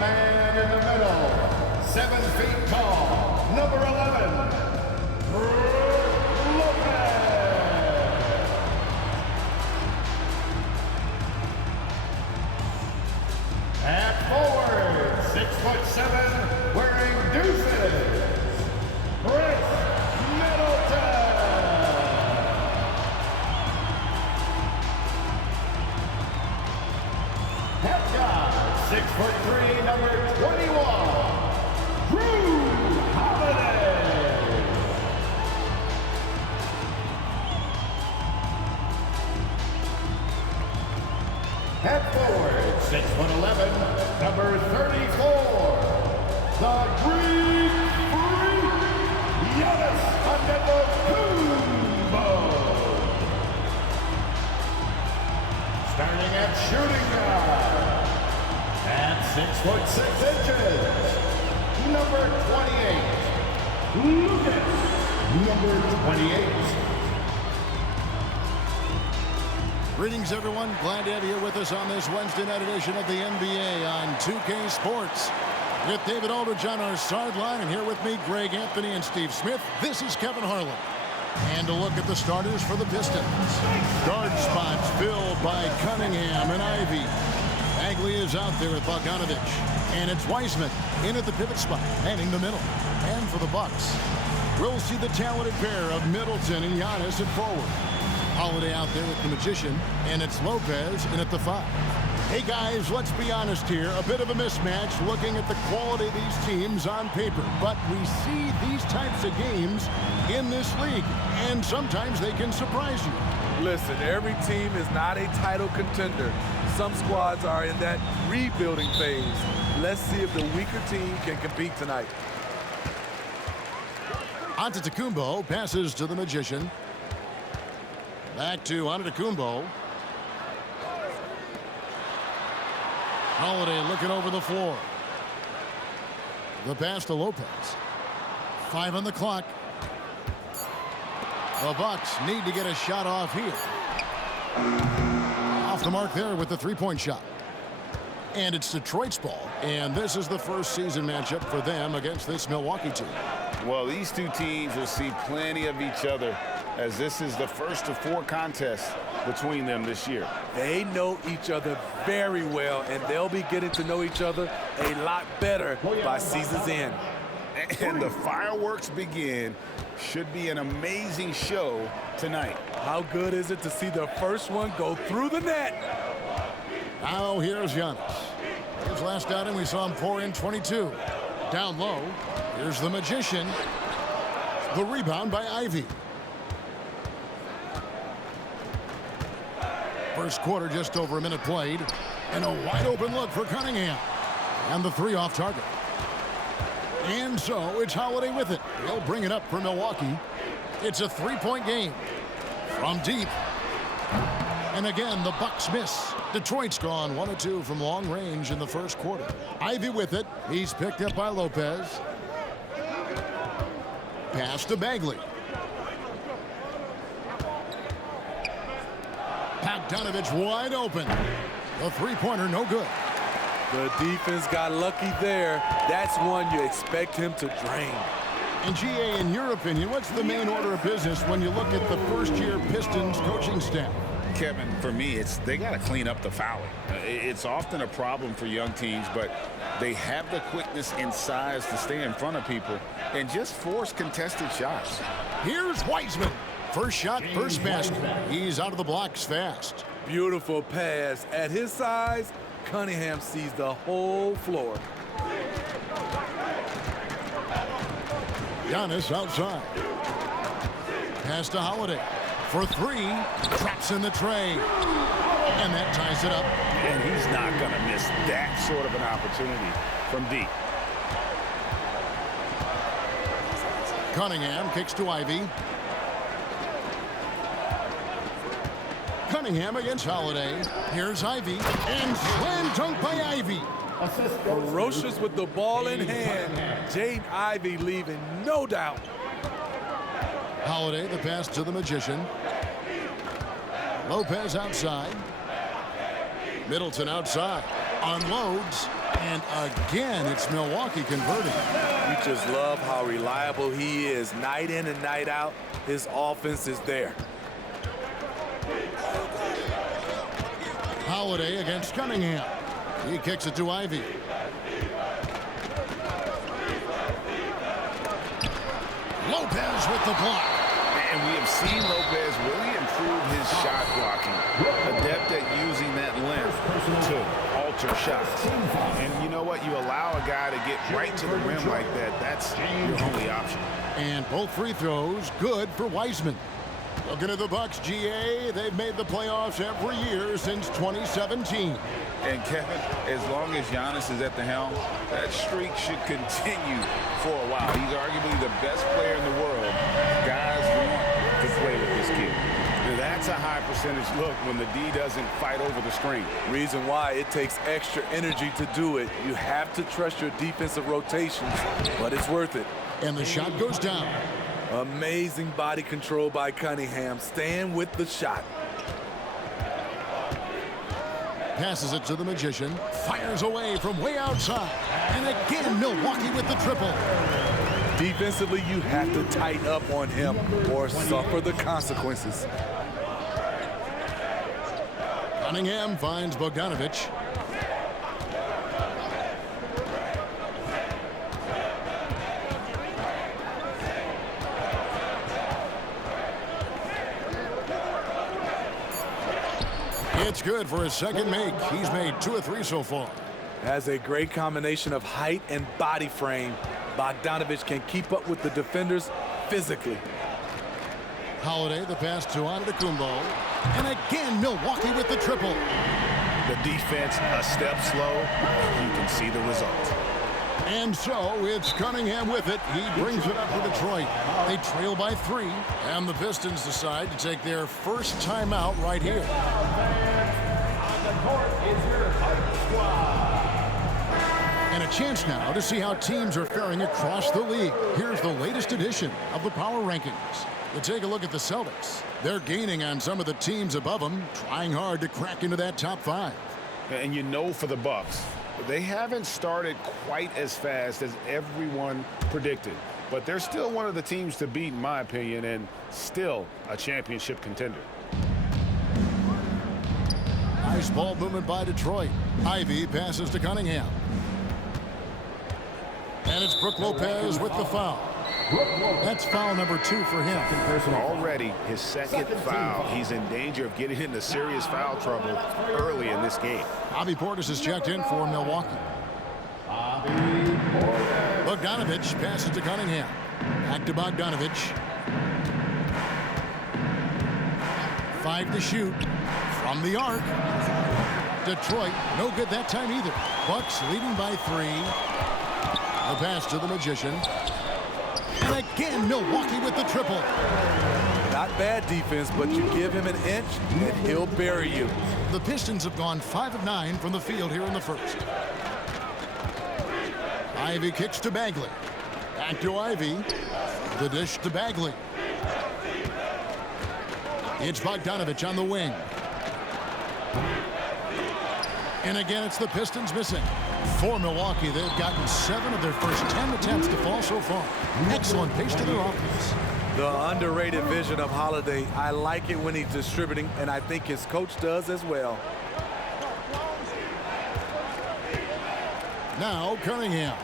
man in the middle, 7 feet tall, number 11, Brook Lopez. At forward, 6'7", wearing deuces, Chris Middleton. Head guard, 6'3", number 21, Drew Holiday. Head forward, 6'11", number 34, the Greek Freak, Giannis Antetokounmpo. Starting at shooting guard, at 6'6", number 28, Lucas, number 28. Greetings, everyone. Glad to have you with us on this Wednesday night edition of the NBA on 2K Sports. With David Aldridge on our sideline, and here with me, Greg Anthony and Steve Smith. This is Kevin Harlan. And a look at the starters for the Pistons. Guard spots filled by Cunningham and Ivy. Bagley is out there with Bogdanovic. And it's Wiseman in at the pivot spot, heading the middle. And for the Bucks, we'll see the talented pair of Middleton and Giannis at forward. Holiday out there with the Magician, and it's Lopez in at the 5. Hey guys, let's be honest here. A bit of a mismatch looking at the quality of these teams on paper. But we see these types of games in this league, and sometimes they can surprise you. Listen, every team is not a title contender. Some squads are in that rebuilding phase. Let's see if the weaker team can compete tonight. Antetokounmpo passes to the Magician. Back to Antetokounmpo. Holiday looking over the floor. The pass to Lopez. 5 on the clock. The Bucks need to get a shot off here. Off the mark there with the three-point shot. And it's Detroit's ball. And this is the first season matchup for them against this Milwaukee team. Well, these two teams will see plenty of each other, as this is the first of 4 contests between them this year. They know each other very well, and they'll be getting to know each other a lot better by season's end. And the fireworks begin. Should be an amazing show tonight. How good is it to see the first one go through the net? Now here's Giannis. His last outing, we saw him pour in 22. Down low, here's the Magician. The rebound by Ivy. First quarter, just over a minute played. And a wide open look for Cunningham. And the 3 off target. And so it's Holiday with it. He'll bring it up for Milwaukee. It's a 3-point game. From deep. And again, the Bucks miss. Detroit's gone 1 of 2 from long range in the first quarter. Ivy with it. He's picked up by Lopez. Pass to Bagley. Bogdanovic wide open. The three-pointer no good. The defense got lucky there. That's one you expect him to drain. And GA, in your opinion, what's the main order of business when you look at the first-year Pistons coaching staff? Kevin, for me, they got to clean up the fouling. It's often a problem for young teams, but they have the quickness and size to stay in front of people and just force contested shots. Here's Wiseman. First shot, first basket. He's out of the blocks fast. Beautiful pass. At his size, Cunningham sees the whole floor. Giannis outside. Pass to Holiday. For 3, traps in the tray. And that ties it up. And he's not going to miss that sort of an opportunity from deep. Cunningham kicks to Ivy. Cunningham against Holiday. Here's Ivy. And slam dunk by Ivy. Ferocious with the ball in hand. Jaden Ivey leaving no doubt. Holiday, the pass to the Magician. Lopez outside. Middleton outside. Unloads. And again, it's Milwaukee converting. You just love how reliable he is. Night in and night out, his offense is there. Holiday against Cunningham. He kicks it to Ivy. Lopez with the block. And we have seen Lopez really improve his shot blocking. Adept at using that length to alter shots. And you know what? You allow a guy to get right to the rim like that. That's your only option. And both free throws good for Wiseman. Looking at the Bucks, GA, they've made the playoffs every year since 2017. And Kevin, as long as Giannis is at the helm, that streak should continue for a while. He's arguably the best player in the world. Guys want to play with this kid. That's a high percentage look when the D doesn't fight over the screen. Reason why it takes extra energy to do it. You have to trust your defensive rotations, but it's worth it. And the shot goes down. Amazing body control by Cunningham, staying with the shot. Passes it to the Magician. Fires away from way outside. And again, Milwaukee with the triple. Defensively, you have to tighten up on him or suffer the consequences. Cunningham finds Bogdanovic. It's good for his second make. He's made 2 of 3 so far. Has a great combination of height and body frame. Bogdanovic can keep up with the defenders physically. Holiday, the pass to Antetokounmpo. And again, Milwaukee with the triple. The defense a step slow. You can see the result. And so it's Cunningham with it. He brings it up for Detroit. They trail by 3. And the Pistons decide to take their first timeout right here. And a chance now to see how teams are faring across the league. Here's the latest edition of the Power Rankings. You take a look at the Celtics. They're gaining on some of the teams above them, trying hard to crack into that top 5. And you know for the Bucks, they haven't started quite as fast as everyone predicted. But they're still one of the teams to beat, in my opinion, and still a championship contender. Nice ball movement by Detroit. Ivy passes to Cunningham. And it's Brook Lopez with the foul. That's foul number 2 for him. Already his second foul. He's in danger of getting into serious foul trouble early in this game. Bobby Portis has checked in for Milwaukee. Bogdanovic passes to Cunningham. Back to Bogdanovic. 5 to shoot from the arc. Detroit, no good that time either. Bucks leading by 3. The pass to the Magician. And again, Milwaukee with the triple. Not bad defense, but you give him an inch and he'll bury you. The Pistons have gone 5 of 9 from the field here in the first. Ivy kicks to Bagley. Back to Ivy. The dish to Bagley. It's Bogdanovic on the wing. And again, it's the Pistons missing. For Milwaukee, they've gotten 7 of their first 10 attempts to fall so far. Excellent pace to their offense. The underrated vision of Holiday. I like it when he's distributing, and I think his coach does as well. Now Cunningham.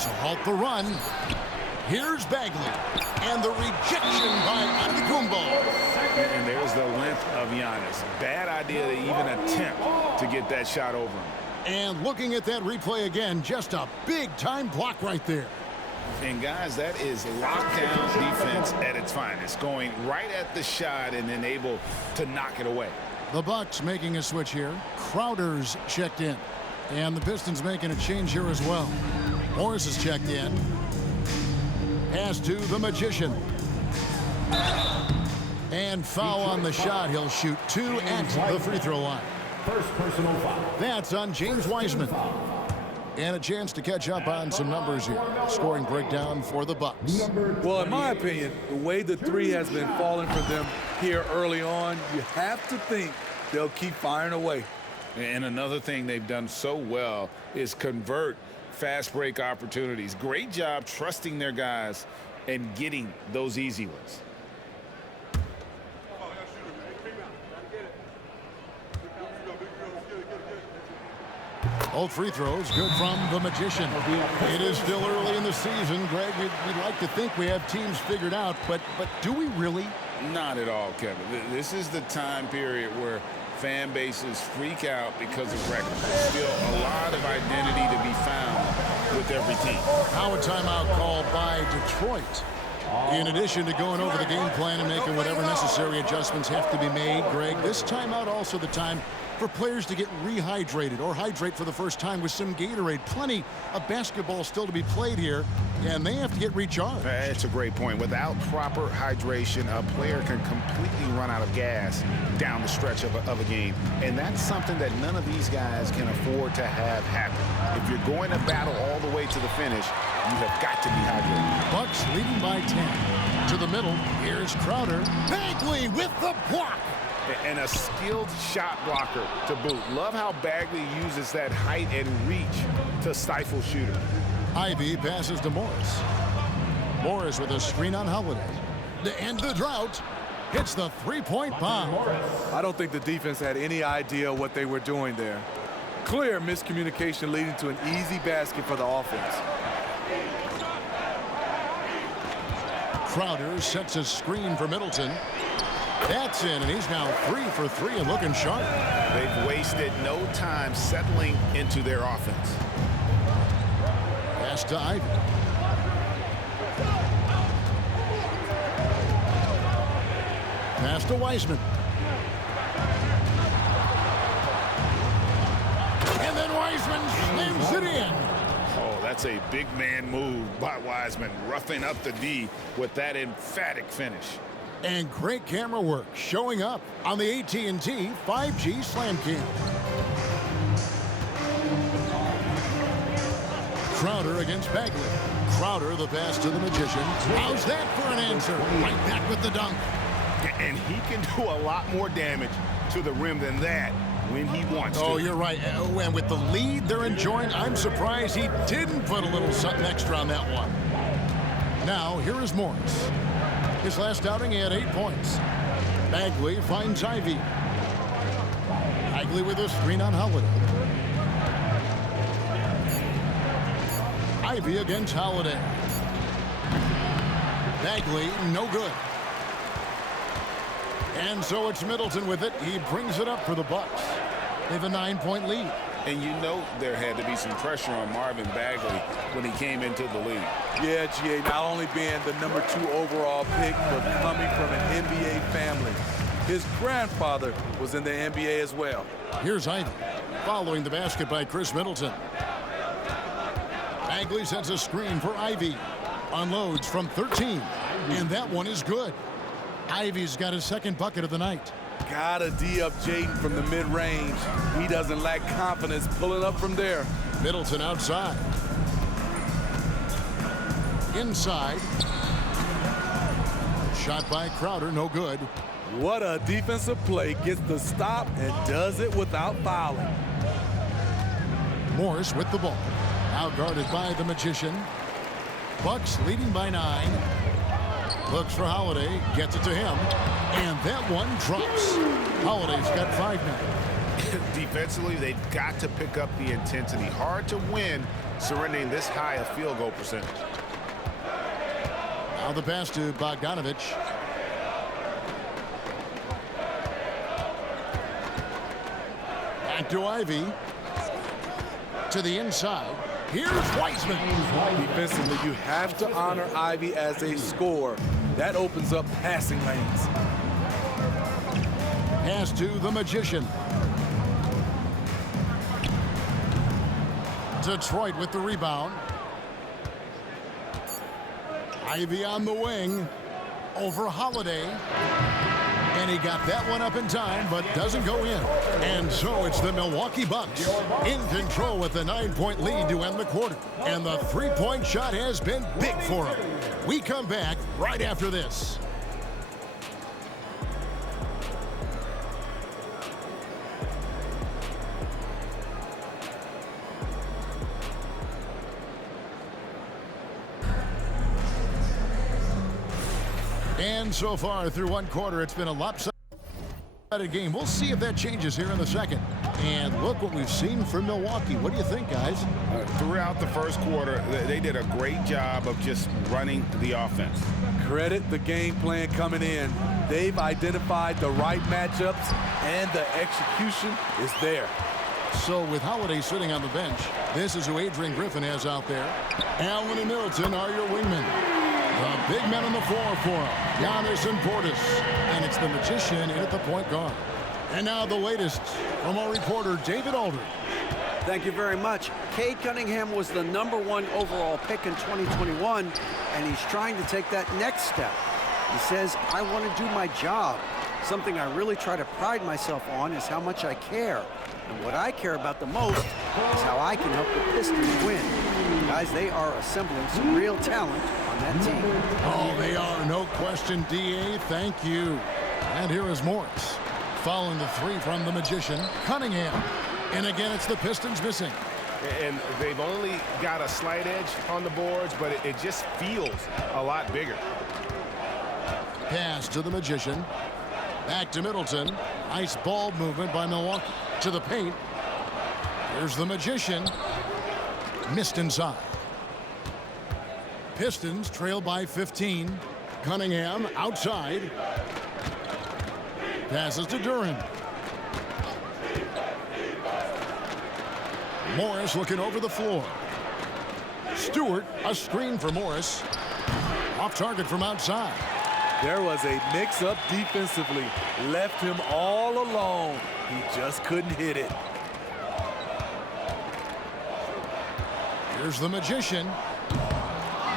To halt the run, here's Bagley, and the rejection by Antetokounmpo. And there's the length of Giannis. Bad idea to even attempt to get that shot over him. And looking at that replay again, just a big-time block right there. And guys, that is lockdown defense at its finest, going right at the shot and then able to knock it away. The Bucks making a switch here. Crowder's checked in. And the Pistons making a change here as well. Morris is checked in. Pass to the Magician. And foul on the shot. He'll shoot 2 at the free throw line. First personal foul. That's on James Wiseman. And a chance to catch up on some numbers here. Scoring breakdown for the Bucks. Well, in my opinion, the way the three has been falling for them here early on, you have to think they'll keep firing away. And another thing they've done so well is convert fast break opportunities. Great job trusting their guys and getting those easy ones. Both free throws good from the Magician. It is still early in the season, Greg. We'd like to think we have teams figured out, but do we really? Not at all, Kevin. This is the time period where fan bases freak out because of records. There's still a lot of identity to be found with every team. Now a timeout called by Detroit. In addition to going over the game plan and making whatever necessary adjustments have to be made, Greg, this timeout also the time for players to get rehydrated or hydrate for the first time with some Gatorade. Plenty of basketball still to be played here, and they have to get recharged. That's a great point. Without proper hydration, a player can completely run out of gas down the stretch of a game, and that's something that none of these guys can afford to have happen. If you're going to battle all the way to the finish, you have got to be hydrated. Bucks leading by 10. To the middle, here's Crowder. Bagley with the block. And a skilled shot blocker to boot. Love how Bagley uses that height and reach to stifle shooters. Ivy passes to Morris. Morris with a screen on Holiday. To end the drought, hits the three-point bomb. I don't think the defense had any idea what they were doing there. Clear miscommunication leading to an easy basket for the offense. Crowder sets a screen for Middleton. That's in, and he's now 3 for 3 and looking sharp. They've wasted no time settling into their offense. Pass to Ivy. Pass to Wiseman. And then Wiseman slams it in. Oh, that's a big man move by Wiseman, roughing up the D with that emphatic finish. And great camera work showing up on the AT&T 5G Slam Cam. Crowder against Bagley. Crowder the pass to the Magician. How's that for an answer? Right back with the dunk. And he can do a lot more damage to the rim than that when he wants to. Oh, you're right. And with the lead they're enjoying, I'm surprised he didn't put a little something extra on that one. Now, here is Morris. His last outing, he had 8 points. Bagley finds Ivy. Bagley with a screen on Holiday. Ivy against Holiday. Bagley, no good. And so it's Middleton with it. He brings it up for the Bucks. They have a 9-point lead. And you know there had to be some pressure on Marvin Bagley when he came into the league. Yeah, GA, not only being the number 2 overall pick, but coming from an NBA family. His grandfather was in the NBA as well. Here's Ivy, following the basket by Chris Middleton. Bagley sets a screen for Ivy. Unloads from 13, and that one is good. Ivy's got his second bucket of the night. Gotta D up Jaden from the mid-range. He doesn't lack confidence pulling up from there. Middleton outside. Inside. Shot by Crowder, no good. What a defensive play. Gets the stop and does it without fouling. Morris with the ball. Out guarded by the Magician. Bucks leading by 9. Looks for Holiday, gets it to him, and that one drops. Holiday's got 5 now. Defensively, they've got to pick up the intensity. Hard to win surrendering this high a field goal percentage. Now the pass to Bogdanovic. Back to Ivy. To the inside. Here's Wiseman. Defensively, you have to honor Ivy as a scorer. That opens up passing lanes. Pass to the Magician. Detroit with the rebound. Ivy on the wing. Over Holiday. And he got that one up in time, but doesn't go in. And so it's the Milwaukee Bucks in control with a 9-point lead to end the quarter. And the three-point shot has been big for him. We come back right after this. And so far through one quarter, it's been a lopsided game. We'll see if that changes here in the second. And look what we've seen from Milwaukee. What do you think, guys? Throughout the first quarter, they did a great job of just running the offense. Credit the game plan coming in. They've identified the right matchups, and the execution is there. So with Holiday sitting on the bench, this is who Adrian Griffin has out there. Allen and Middleton are your wingmen. The big men on the floor for him, Giannis and Portis. And it's the Magician in at the point guard. And now the latest from our reporter, David Aldridge. Thank you very much. Cade Cunningham was the #1 overall pick in 2021, and he's trying to take that next step. He says, I want to do my job. Something I really try to pride myself on is how much I care. And what I care about the most is how I can help the Pistons win. Guys, they are assembling some real talent on that team. Oh, they are. No question, D.A. Thank you. And here is Morris. Following the three from the Magician, Cunningham. And again, it's the Pistons missing. And they've only got a slight edge on the boards, but it just feels a lot bigger. Pass to the Magician. Back to Middleton. Nice ball movement by Milwaukee. To the paint. Here's the Magician. Missed inside. Pistons trail by 15. Cunningham outside. Passes to Duren. Morris looking over the floor. Stewart, a screen for Morris. Off target from outside. There was a mix-up defensively. Left him all alone. He just couldn't hit it. Here's the Magician.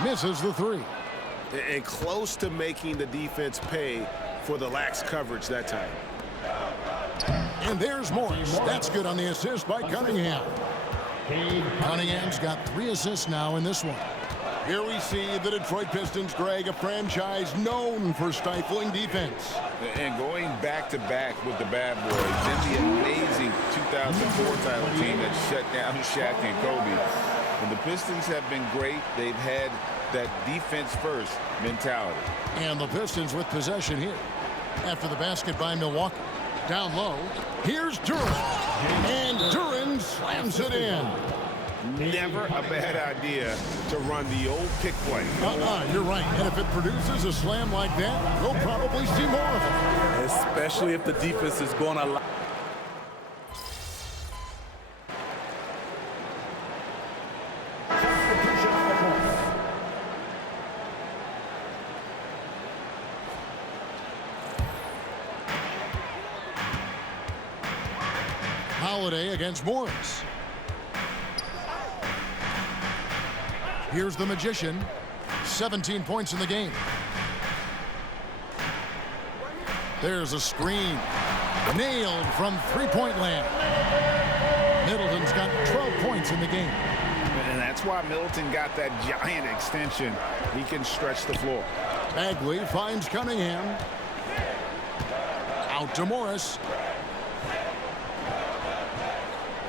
Misses the three. And close to making the defense pay for the lax coverage that time. And there's Morris. That's good on the assist by Cunningham. Cunningham's got 3 assists now in this one. Here we see the Detroit Pistons, Greg, a franchise known for stifling defense. And going back-to-back with the bad boys, then the amazing 2004 title team that shut down Shaq and Kobe. And the Pistons have been great. They've had that defense-first mentality. And the Pistons with possession here. After the basket by Milwaukee. Down low, here's Duren. And Duren slams it in. Never a bad idea to run the old pick play. You're right. And if it produces a slam like that, we'll probably see more of it. Especially if the defense is going to... Holiday against Morris. Here's the Magician. 17 points in the game. There's a screen. Nailed from three-point land. Middleton's got 12 points in the game. And that's why Middleton got that giant extension. He can stretch the floor. Bagley finds Cunningham. Out to Morris.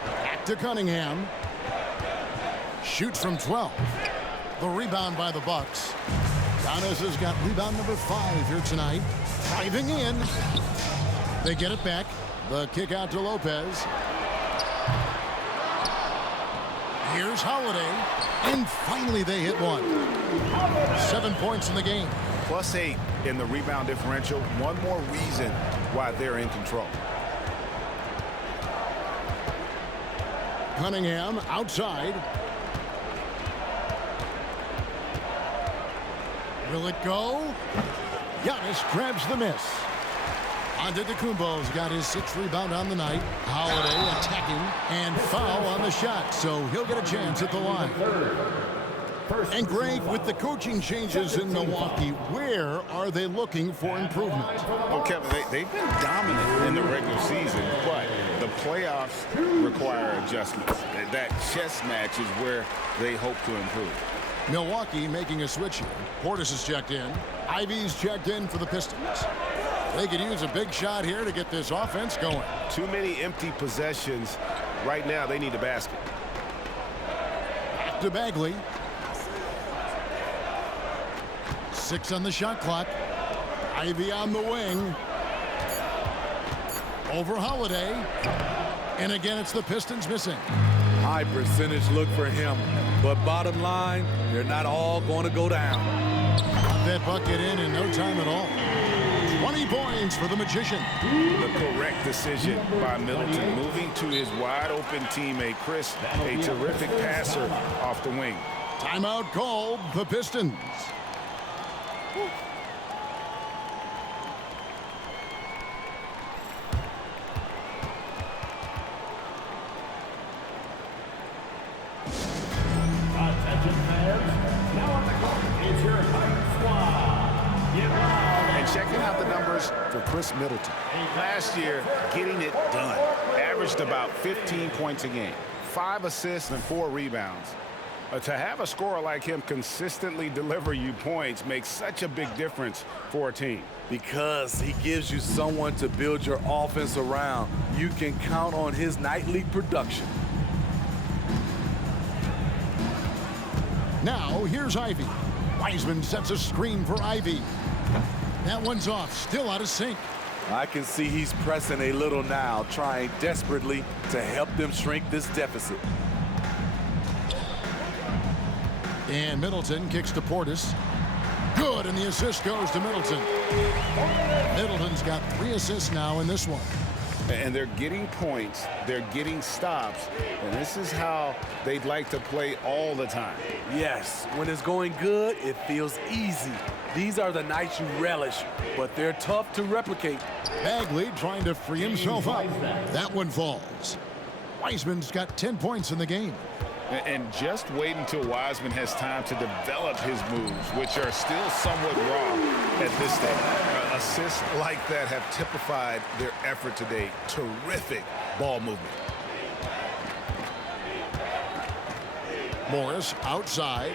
Back to Cunningham. Shoots from 12. The rebound by the Bucks. Giannis has got rebound number 5 here tonight. Driving in. They get it back. The kick out to Lopez. Here's Holiday. And finally they hit one. 7 points in the game. +8 in the rebound differential. One more reason why they're in control. Cunningham outside. Will it go? Giannis grabs the miss. Antetokounmpo's got his 6th rebound on the night. Holiday attacking and foul on the shot, so he'll get a chance at the line. First And Greg, with the coaching changes in Milwaukee, where are they looking for improvement? Well, Kevin, they've been dominant in the regular season, but the playoffs require adjustments. That chess match is where they hope to improve. Milwaukee making a switch here. Portis is checked in. Ivy's checked in for the Pistons. They could use a big shot here to get this offense going. Too many empty possessions. Right now, they need a basket. Back to Bagley. 6 on the shot clock. Ivy on the wing. Over Holiday. And again, it's the Pistons missing. High percentage look for him. But bottom line, they're not all going to go down. Got that bucket in no time at all. 20 points for the Magician. The correct decision by Middleton, moving to his wide-open teammate, Chris, a terrific passer off the wing. Timeout called, the Pistons. Attention fans, now on the court is your entire squad. Get loud. And checking out the numbers for Chris Middleton. Last year, getting it done. Averaged about 15 points a game, 5 assists and 4 rebounds. To have a scorer like him consistently deliver you points makes such a big difference for a team. Because he gives you someone to build your offense around. You can count on his nightly production. Now, here's Ivy. Wiseman sets a screen for Ivy. That one's off, still out of sync. I can see he's pressing a little now, trying desperately to help them shrink this deficit. And Middleton kicks to Portis. Good, and the assist goes to Middleton. Middleton's got 3 assists now in this one. And they're getting points, they're getting stops, and this is how they'd like to play all the time. Yes, when it's going good, it feels easy. These are the nights you relish, but they're tough to replicate. Bagley trying to free himself up. That one falls. Wiseman's got 10 points in the game. And just wait until Wiseman has time to develop his moves, which are still somewhat raw at this stage. Assists like that have typified their effort today. Terrific ball movement. Morris outside.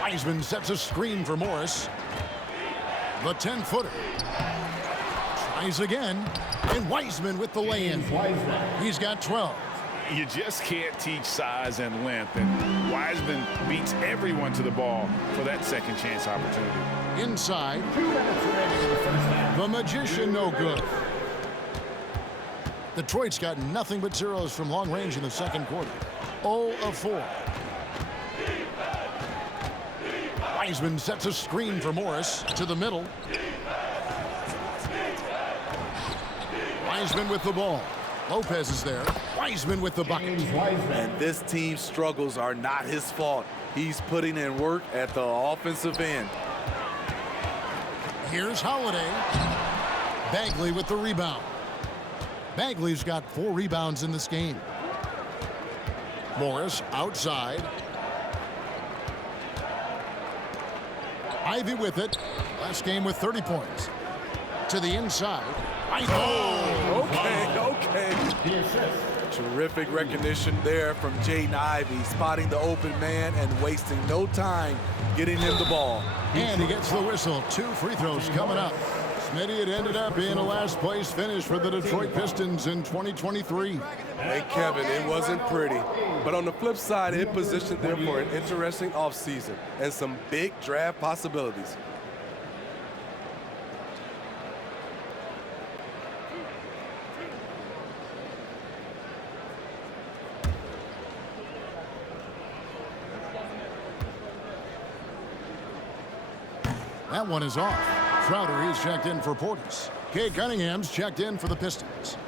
Wiseman sets a screen for Morris. The 10-footer. Tries again. And Wiseman with the lay-in. He's got 12. You just can't teach size and length, and Wiseman beats everyone to the ball for that second chance opportunity. Inside. The Magician no good. Detroit's got nothing but zeros from long range in the second quarter. 0 of 4. Wiseman sets a screen for Morris to the middle. Wiseman with the ball. Lopez is there. Wiseman with the bucket. And this team's struggles are not his fault. He's putting in work at the offensive end. Here's Holiday. Bagley with the rebound. Bagley's got 4 rebounds in this game. Morris outside. Ivy with it. Last game with 30 points. To the inside. Okay. Terrific recognition there from Jaden Ivey, spotting the open man and wasting no time getting him the ball. And he gets the whistle. 2 free throws coming up. Smitty, it ended up being a last place finish for the Detroit Pistons in 2023. Hey, Kevin, it wasn't pretty. But on the flip side, it positioned them for an interesting offseason and some big draft possibilities. That one is off. Crowder, he's checked in for Portis. Cade Cunningham's checked in for the Pistons.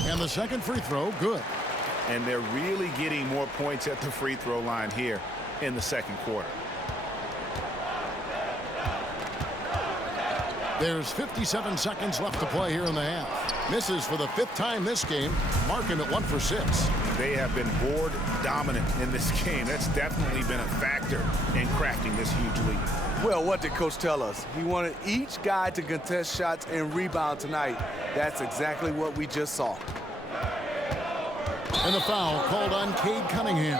And the second free throw, good. And they're really getting more points at the free throw line here in the second quarter. There's 57 seconds left to play here in the half. Misses for the 5th time this game, marking it 1 for 6. They have been board dominant in this game. That's definitely been a factor in crafting this huge lead. Well, what did Coach tell us? He wanted each guy to contest shots and rebound tonight. That's exactly what we just saw. And the foul called on Cade Cunningham.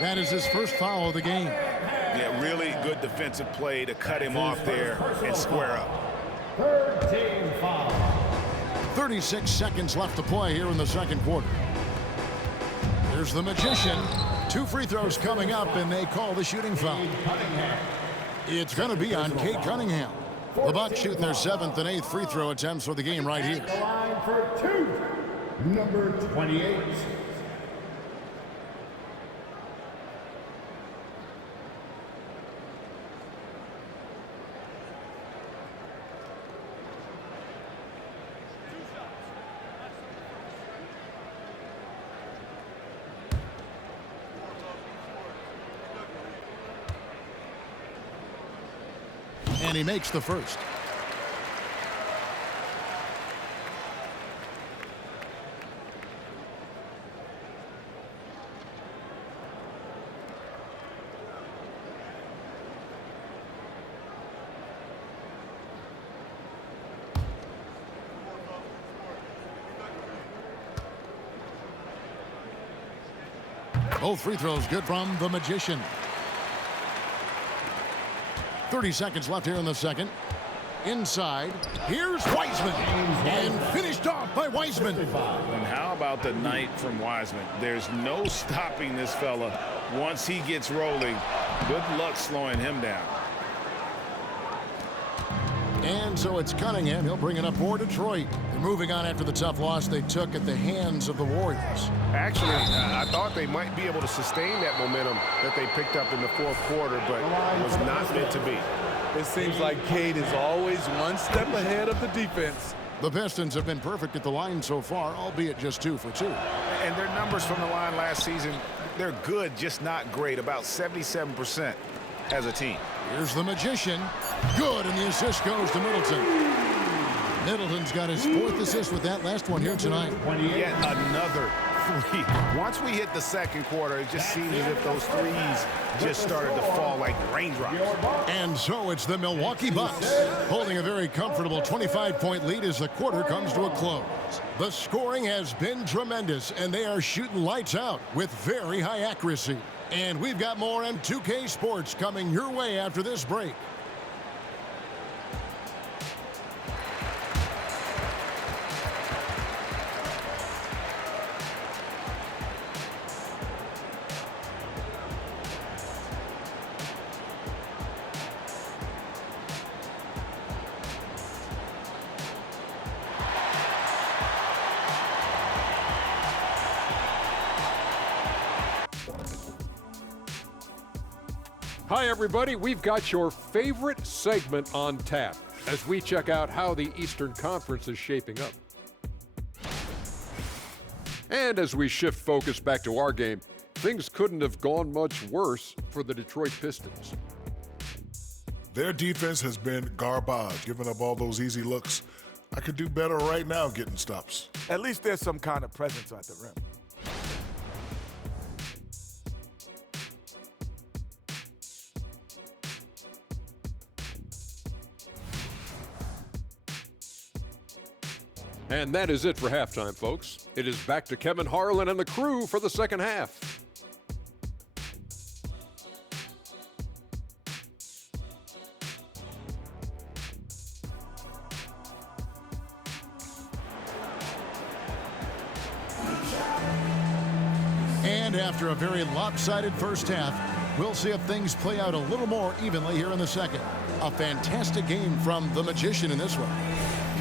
That is his first foul of the game. Yeah, really good defensive play to cut him off there and square up. Third team foul. 36 seconds left to play here in the second quarter. Here's the Magician. 2 free throws coming up, and they call the shooting foul. It's going to be on Cade Cunningham. The Bucks shooting their 7th and 8th free throw attempts for the game right here. The line for 2, number 28. And he makes the first. Both free throws good from the Magician. 30 seconds left here in the second. Inside, here's Wiseman. And finished off by Wiseman. And how about the night from Wiseman? There's no stopping this fella once he gets rolling. Good luck slowing him down. And so it's Cunningham. He'll bring it up for Detroit. They're moving on after the tough loss they took at the hands of the Warriors. Actually, I thought they might be able to sustain that momentum that they picked up in the fourth quarter, but it was not meant to be. It seems like Cade is always one step ahead of the defense. The Pistons have been perfect at the line so far, albeit just 2 for 2. And their numbers from the line last season, they're good, just not great. About 77% as a team. Here's the Magician. Good, and the assist goes to Middleton. Middleton's got his 4th assist with that last one here tonight. Yet another 3. Once we hit the second quarter, it just seemed as if those threes just started to fall like raindrops. And so it's the Milwaukee Bucks holding a very comfortable 25-point lead as the quarter comes to a close. The scoring has been tremendous, and they are shooting lights out with very high accuracy. And we've got more M2K Sports coming your way after this break. Hi, everybody. We've got your favorite segment on tap as we check out how the Eastern Conference is shaping up. And as we shift focus back to our game, things couldn't have gone much worse for the Detroit Pistons. Their defense has been garbage, giving up all those easy looks. I could do better right now getting stops. At least there's some kind of presence at the rim. And that is it for halftime, folks. It is back to Kevin Harlan and the crew for the second half. And after a very lopsided first half, we'll see if things play out a little more evenly here in the second. A fantastic game from the Magician in this one.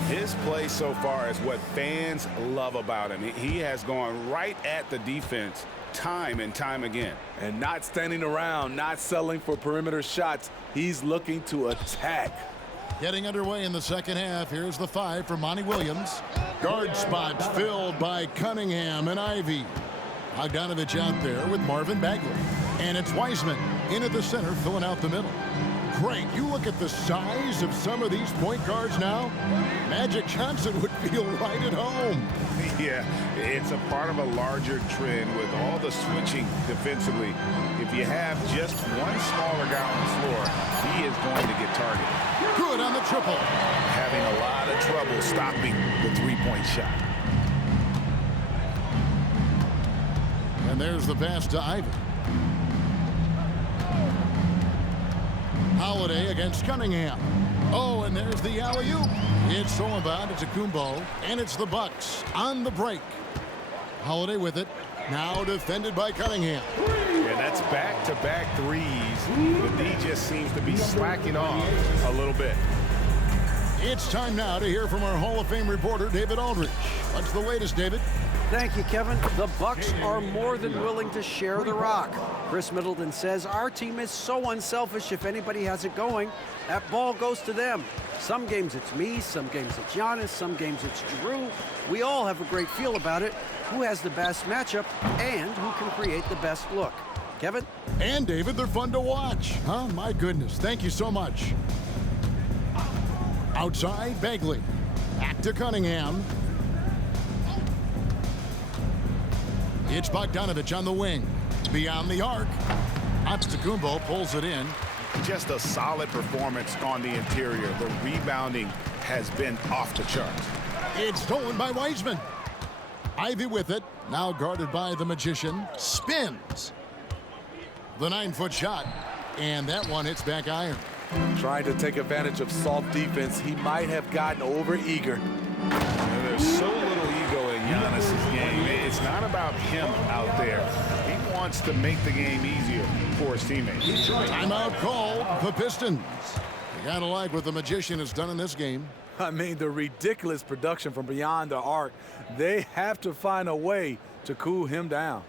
His play so far is what fans love about him. He has gone right at the defense time and time again. And not standing around, not settling for perimeter shots. He's looking to attack. Getting underway in the second half. Here's the 5 for Monty Williams. Guard spots filled by Cunningham and Ivy. Bogdanovich out there with Marvin Bagley. And it's Wiseman in at the center, filling out the middle. Greg, you look at the size of some of these point guards now. Magic Johnson would feel right at home. Yeah, it's a part of a larger trend with all the switching defensively. If you have just one smaller guy on the floor, he is going to get targeted. Good on the triple. Having a lot of trouble stopping the three-point shot. And there's the pass to Ivy. Holiday against Cunningham. Oh, and there's the alley-oop. It's thrown by to Kumbo, and it's the Bucks on the break. Holiday with it. Now defended by Cunningham. Yeah, that's back-to-back threes. But D just seems to be slacking off a little bit. It's time now to hear from our Hall of Fame reporter, David Aldridge. What's the latest, David? Thank you, Kevin. The Bucks are more than willing to share the rock. Chris Middleton says our team is so unselfish. If anybody has it going, that ball goes to them. Some games it's me, some games it's Giannis, some games it's Jrue. We all have a great feel about it. Who has the best matchup and who can create the best look? Kevin? And David, they're fun to watch. Huh? My goodness. Thank you so much. Outside, Bagley. Back to Cunningham. It's Bogdanovich on the wing. Beyond the arc. Antetokounmpo pulls it in. Just a solid performance on the interior. The rebounding has been off the charts. It's stolen by Wiseman. Ivy with it. Now guarded by the Magician. Spins. The 9-foot shot. And that one hits back iron. Trying to take advantage of soft defense. He might have gotten over-eager. There's so little ego in Giannis's game. It's not about him out there. He wants to make the game easier for his teammates. Timeout call, the Pistons. You gotta like what the Magician has done in this game. I mean, the ridiculous production from beyond the arc. They have to find a way to cool him down.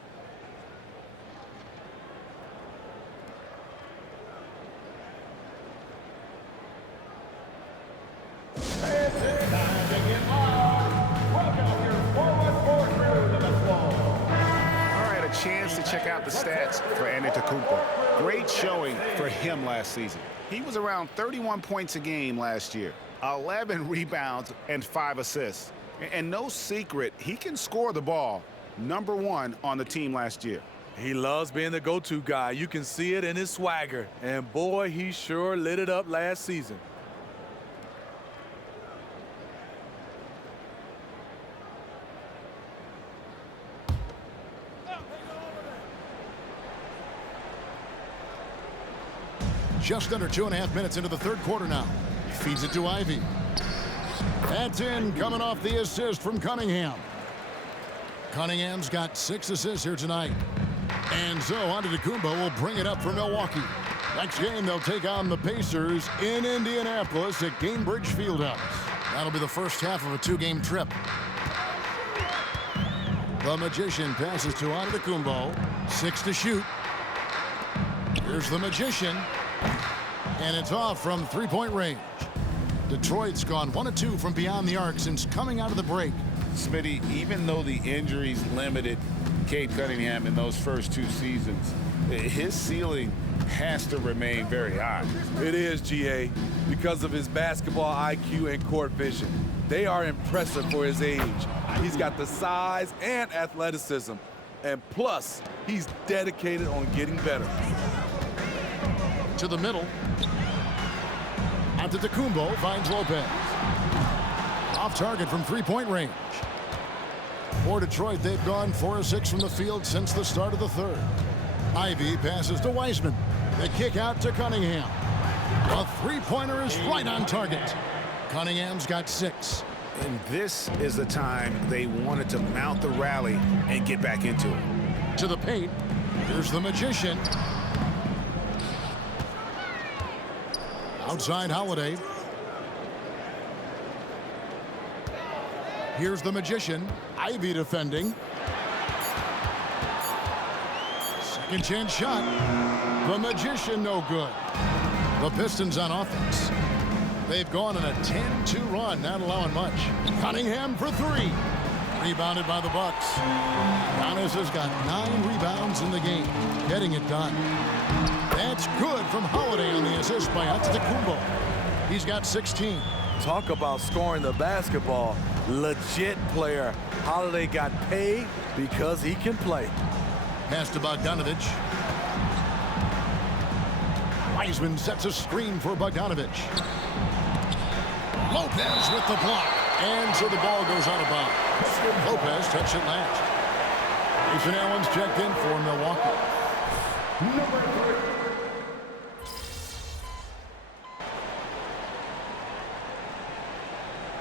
Chance to check out the stats for Antetokounmpo. Great showing for him last season. He was around 31 points a game last year, 11 rebounds and 5 assists. And no secret, he can score the ball. #1 on the team last year. He loves being the go-to guy. You can see it in his swagger. And boy, he sure lit it up last season. Just under 2.5 minutes into the third quarter now. Feeds it to Ivy. That's in, coming off the assist from Cunningham. Cunningham's got 6 assists here tonight. And so Antetokounmpo will bring it up for Milwaukee. Next game, they'll take on the Pacers in Indianapolis at Gainbridge Fieldhouse. That'll be the first half of a 2-game trip. The Magician passes to Antetokounmpo. 6 to shoot. Here's the Magician. And it's off from 3-point range. Detroit's gone 1 of 2 from beyond the arc since coming out of the break. Smitty, even though the injuries limited Cade Cunningham in those first 2 seasons, his ceiling has to remain very high. It is, GA, because of his basketball IQ and court vision. They are impressive for his age. He's got the size and athleticism. And plus, he's dedicated on getting better. To the middle. Antetokounmpo finds Lopez. Off target from 3-point range. For Detroit, they've gone 4 of 6 from the field since the start of the third. Ivy passes to Wiseman. The kick out to Cunningham. A 3-pointer is right on target. Cunningham's got 6. And this is the time they wanted to mount the rally and get back into it. To the paint. Here's the Magician. Outside Holiday. Here's the Magician. Ivy defending. Second chance shot. The Magician no good. The Pistons on offense. They've gone on a 10-2 run, not allowing much. Cunningham for 3. Rebounded by the Bucks. Giannis has got 9 rebounds in the game, getting it done. that's good from Holiday on the assist by Antetokounmpo. He's got 16. Talk about scoring the basketball. Legit player. Holiday got paid because he can play. Pass to Bogdanovic. Wiseman sets a screen for Bogdanovic. Lopez with the block. And so the ball goes out of bounds. Lopez touched it last. Grayson Allen's checked in for Milwaukee. Number 3.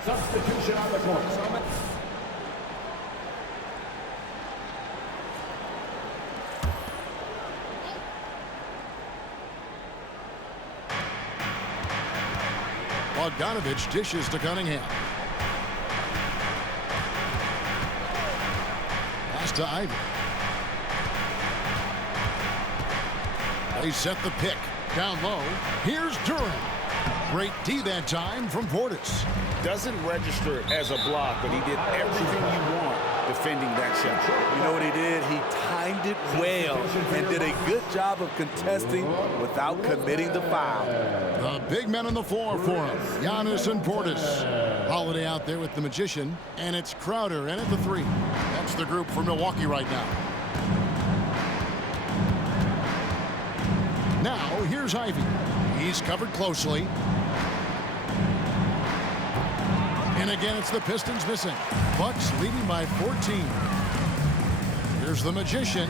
Substitution on the court. Bogdanovic dishes to Cunningham. Pass to Ivy. They set the pick. Down low. Here's Durant. Great D that time from Portis. Doesn't register as a block, but he did everything you want defending that shot. You know what he did? He timed it well and did a good job of contesting without committing the foul. The big men on the floor for him. Giannis and Portis. Holiday out there with the Magician, and it's Crowder in at the 3. That's the group for Milwaukee right now. Now, here's Ivy. He's covered closely. And again, it's the Pistons missing. Bucks leading by 14. Here's the Magician.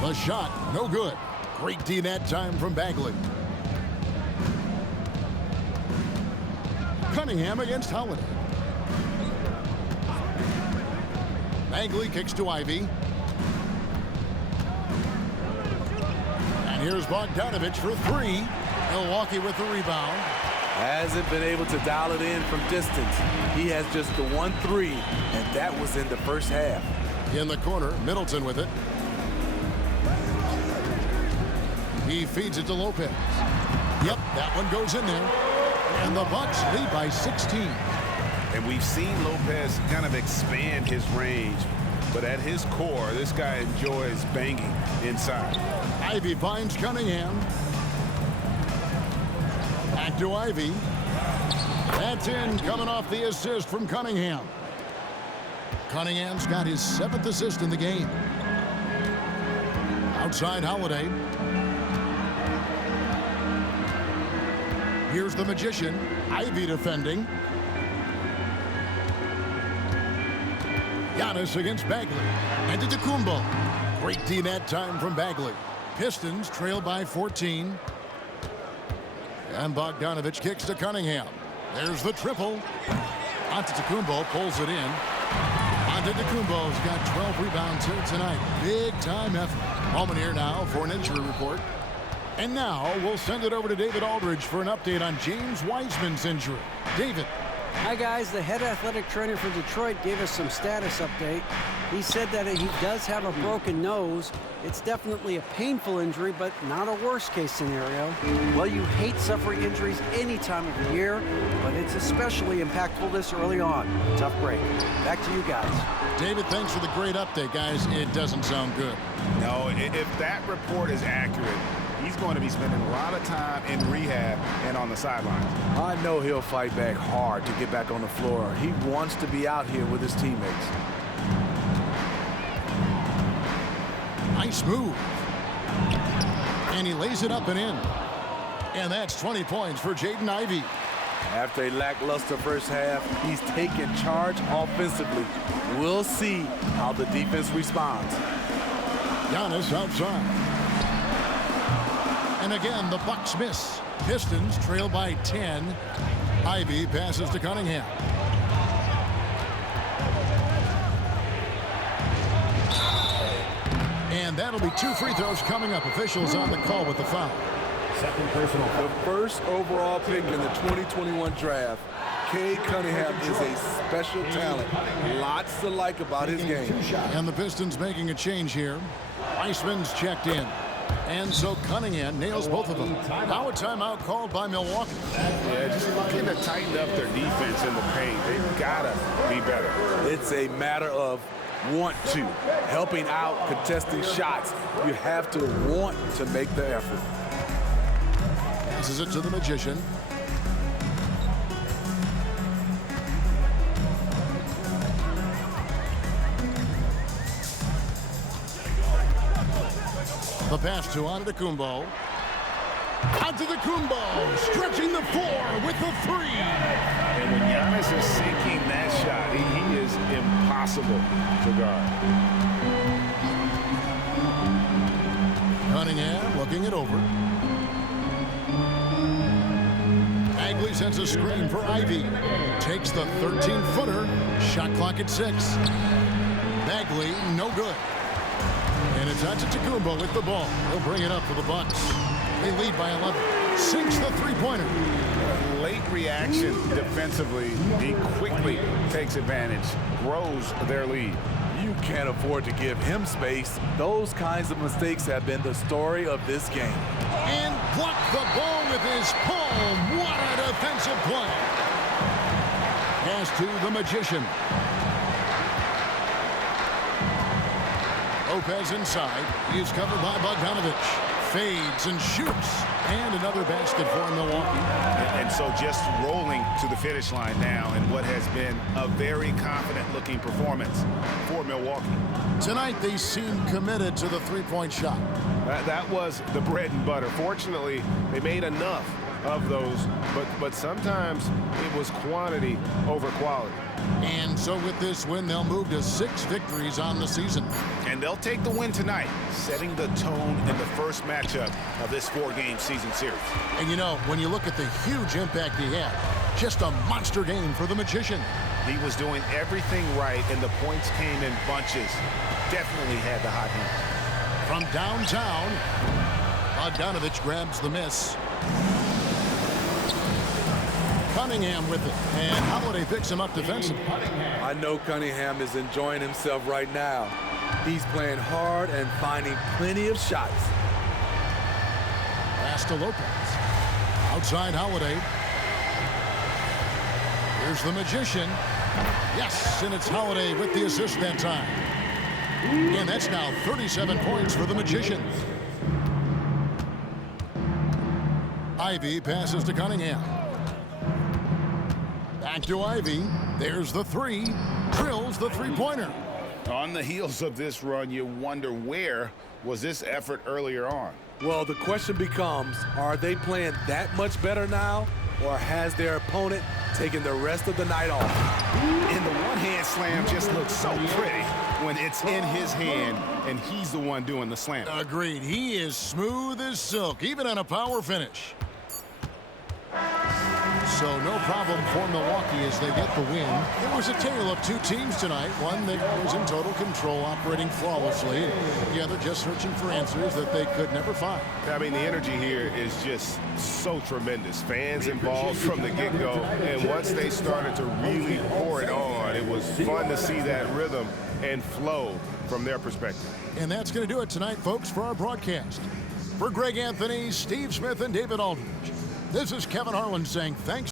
The shot, no good. Great D that time from Bagley. Cunningham against Holiday. Bagley kicks to Ivy. And here's Bogdanovic for 3. Milwaukee with the rebound. Hasn't been able to dial it in from distance. He has just the 1 3, and that was in the first half. In the corner, Middleton with it. He feeds it to Lopez. Yep, that one goes in there. And the Bucks lead by 16. And we've seen Lopez kind of expand his range. But at his core, this guy enjoys banging inside. Ivy finds Cunningham. Back to Ivy. That's in, coming off the assist from Cunningham. Cunningham's got his 7th assist in the game. Outside Holiday. Here's the Magician. Ivy defending. Giannis against Bagley. Antetokounmpo. Great D that time from Bagley. Pistons trail by 14. And Bogdanovic kicks to Cunningham. There's the triple. Antetokounmpo pulls it in. Antetokounmpo's got 12 rebounds here tonight. Big time effort. Moment here now for an injury report. And now we'll send it over to David Aldridge for an update on James Wiseman's injury. David. Hi, guys. The head athletic trainer for Detroit gave us some status update. He said that he does have a broken nose. It's definitely a painful injury, but not a worst-case scenario. Well, you hate suffering injuries any time of the year, but it's especially impactful this early on. Tough break. Back to you guys. David, thanks for the great update, guys. It doesn't sound good. No, if that report is accurate, he's going to be spending a lot of time in rehab and on the sidelines. I know he'll fight back hard to get back on the floor. He wants to be out here with his teammates. Nice move. And he lays it up and in. And that's 20 points for Jaden Ivey. After a lackluster first half, he's taken charge offensively. We'll see how the defense responds. Giannis outside. And again, the Bucks miss. Pistons trail by 10. Ivy passes to Cunningham. And that'll be 2 free throws coming up. Officials on the call with the foul. Second personal. The first overall pick in the 2021 draft, Cade Cunningham is a special talent. Lots to like about his game. And the Pistons making a change here. Wiseman's checked in. And so Cunningham nails both of them. Now a timeout called by Milwaukee. Yeah, just looking to tighten up their defense in the paint. They've got to be better. It's a matter of want to. Helping out, contesting shots. You have to want to make the effort. Passes it to the Magician. The pass to Antetokounmpo. Antetokounmpo stretching the floor with the three. And when Giannis is sinking that shot, he is impossible to guard. Cunningham looking it over. Bagley sends a screen for Ivy. Takes the 13-footer. Shot clock at 6. Bagley, no good. And it's Antetokounmpo with the ball. He'll bring it up for the Bucks. They lead by 11. Sinks the three-pointer. Late reaction defensively. He quickly takes advantage, grows their lead. You can't afford to give him space. Those kinds of mistakes have been the story of this game. And blocked the ball with his palm. What a defensive play. Pass to the Magician. Lopez inside. He is covered by Bogdanovich. Fades and shoots. And another basket for Milwaukee. And so just rolling to the finish line now in what has been a very confident-looking performance for Milwaukee. Tonight, they seem committed to the three-point shot. That was the bread and butter. Fortunately, they made enough of those, but sometimes it was quantity over quality. And so with this win, they'll move to 6 victories on the season. And they'll take the win tonight, setting the tone in the first matchup of this 4-game season series. And you know, when you look at the huge impact he had, just a monster game for the Magician. He was doing everything right, and the points came in bunches. Definitely had the hot hand. From downtown, Bogdanovich grabs the miss. Cunningham with it, and Holiday picks him up defensively. I know Cunningham is enjoying himself right now. He's playing hard and finding plenty of shots. Pass to Lopez. Outside Holiday. Here's the Magician. Yes, and it's Holiday with the assist that time. And that's now 37 points for the Magician. Ivy passes to Cunningham. Back to Ivy. There's the three. Drills the three-pointer. On the heels of this run, you wonder where was this effort earlier on? Well, the question becomes, are they playing that much better now, or has their opponent taken the rest of the night off? And the one-hand slam just looks so pretty when it's in his hand and he's the one doing the slam. Agreed. He is smooth as silk, even on a power finish. So no problem for Milwaukee as they get the win. It was a tale of two teams tonight. One that was in total control, operating flawlessly. The other just searching for answers that they could never find. I mean, the energy here is just so tremendous. Fans involved from the get-go. And once they started to really pour it on, it was fun to see that rhythm and flow from their perspective. And that's going to do it tonight, folks, for our broadcast. For Greg Anthony, Steve Smith, and David Aldridge, this is Kevin Harlan saying thanks.